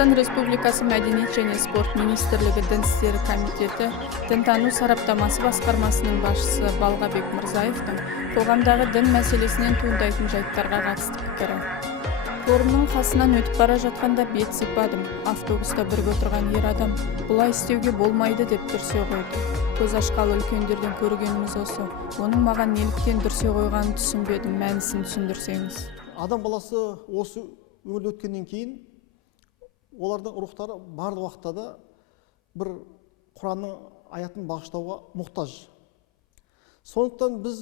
Қазақстан Республикасы Мәдениет және спорт министрлігі Дін істері комитеті дінтану сараптамасы басқармасының басшысы Балғабек Мырзаевтың қоғамдағы дін мәселесінен туындайтын жайттарға қатысты пікірі. Форумның қасынан өтіп бара жатқанда бет сипадым. Автобуста бірге отырған ер адам бұлай істеуге болмайды деп дүрсе қойды. Көз ашқалы үлкендерден көргеніміз осы. Оның маған неліктен дүрсе қойғанын түсінбедім, мәнісін түсіндірсеңіз. Адам баласы осы өмірде өткеннен кейін олардың рухтары барлық уақытта да бір Құранның аятын бағыштауға мұқтаж. Сондықтан біз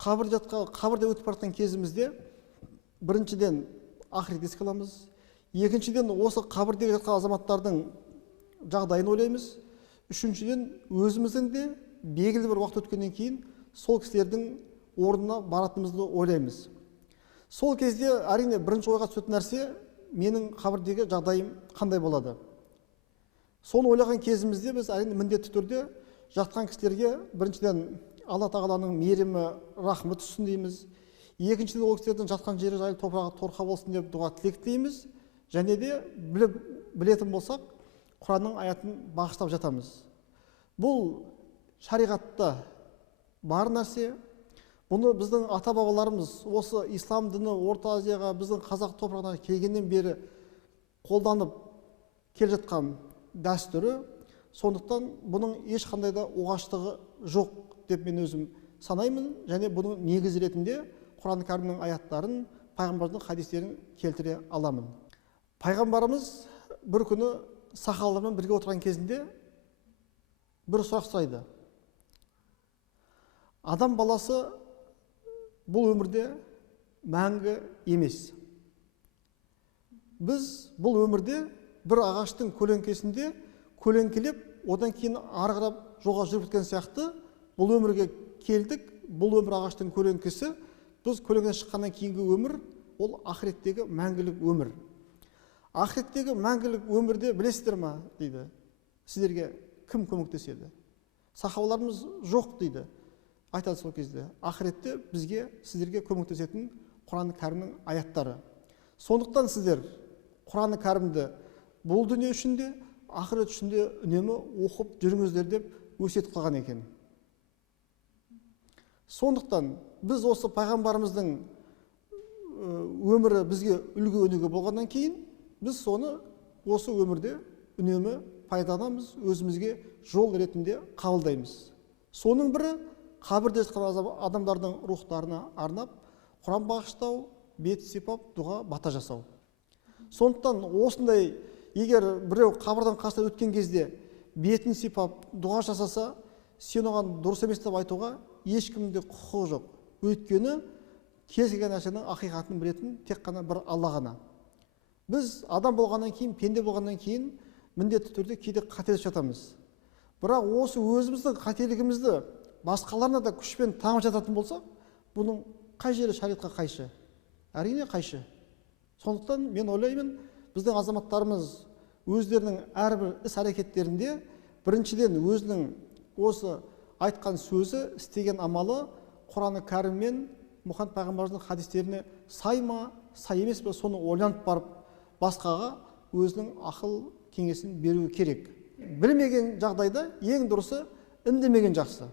қабірде өтіп бара жатқан кезімізде біріншіден ақырет еске аламыз, екіншіден осы қабірдегі жатқан азаматтардың жағдайын ойлаймыз, үшіншіден өзіміздің де белгілі бір уақыт өткеннен кейін сол кісілердің орнына баратынымызды ойлаймыз. Сол кезде әрине бірінші ойға түсетін нәрсе менің қабірдегі жағдайым қандай болады. Соны ойлаған кезімізде біз әрине міндетті түрде жатқан кісілерге біріншіден Алла тағаланың мейірімі, рахмет түссін дейміз. Екіншіден ол кісілердің жатқан жері жайлы топырағы торқа болсын деп дұға тілек тілейміз. Және де білетін болсақ, Құранның аятын бағыштап жатамыз. Бұл шариғатта бар нәрсе. Бұны біздің ата-бабаларымыз осы ислам діні Орта Азияға, біздің қазақ топырағына келгеннен бері қолданып келе жатқан дәстүрі. Сондықтан бұның ешқандай да оғаштығы жоқ деп мен өзім санаймын. Және бұның негізі ретінде Құран кәрімнің аяттарын, пайғамбардың хадистерін келтіре аламын. Пайғамбарымыз бір күні сахабалармен бірге отырған кезінде бір сұрақ сұрайды. Адам баласы бұл өмірде мәңгі емес. Біз бұл өмірде бір ағаштың көлеңкесінде көлеңкелеп, одан кейін ары қарап жолға жүріп кеткен сияқты бұл өмірге келдік. Бұл өмір ағаштың көлеңкесі. Біз көлеңкеден шыққаннан кейінгі өмір ол ақыреттегі мәңгілік өмір. Ақыреттегі мәңгілік өмірде білесіздер ма дейді. Сіздерге кім көмектеседі? Сахабаларымыз жоқ дейді. Айтады сол кезде. Ақыретте бізге, сіздерге көмектесетін Құран кәрімнің аяттары. Сондықтан сіздер Құран кәрімді бұл дүние үшінде, ақырет үшінде үнемі оқып жүріңіздер деп өсиет қылған екен. Сондықтан біз осы пайғамбарымыздың өмірі бізге үлгі өнеге болғаннан кейін, біз соны осы өмірде үнемі пайдаланамыз, өзімізге жол ретінде қабылдаймыз. Соның бірі қабірде жатқан адамдардың рухтарына арнап, Құран бағыштау, бет сипап, дұға, бата жасау. Сондықтан осындай, егер біреу қабірдің қасынан өткен кезде бетін сипап, дұға жасаса, сен оған дұрыс емес деп айтуға ешкімде құқығы жоқ. Өйткені кез келген нәрсенің ақиқатын білетін тек қана бір Алла ғана. Біз адам болғаннан кейін, пенде болғаннан кейін міндетті түрде кейде қателесіп жатамыз. Бірақ осы өзіміздің қателігімізді басқаларына да күшпен таңып жататын болсақ, бұның қай жері шариғатқа қайшы? Әрине қайшы. Сондықтан мен ойлаймын, біздің азаматтарымыз өздерінің әрбір іс-әрекеттерінде біріншіден өзінің осы айтқан сөзі, істеген амалы Құран кәрім мен Мұхаммед пайғамбардың хадистеріне сай ма, сай емес пе, соны ойланып барып басқаға өзінің ақыл кеңесін беруі керек. Білмеген жағдайда ең дұрысы үндемеген жақсы.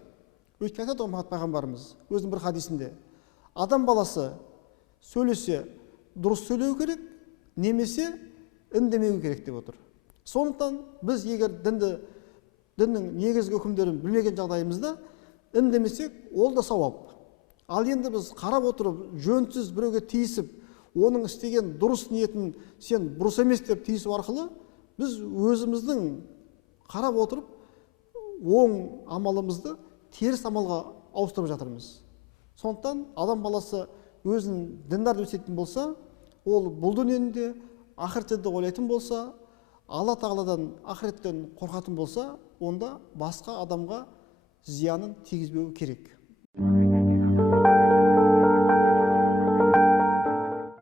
Өйткені айтады Мұхаммед пайғамбарымыз өзінің бір хадисінде, адам баласы сөйлесе дұрыс сөйлеу керек, немесе үндемеу керек деп отыр. Сондықтан біз егер діннің негізгі үкімдерін білмеген жағдайымызда үндемесек, ол да сауап. Ал енді біз қарап отырып, жөнсіз біреуге тиісіп, оның істеген дұрыс ниетін сен дұрыс емес деп тиісу арқылы, біз өзіміздің қарап отырып, оң амалымызды теріс амалға ауыстырып жатырмыз. Сондықтан адам баласы өзін діндар өсетін болса, ол бұл дүниеде ақыретті ойлайтын болса, Алла тағаладан ақыреттен қорқатын болса, онда басқа адамға зиянын тигізбеу керек.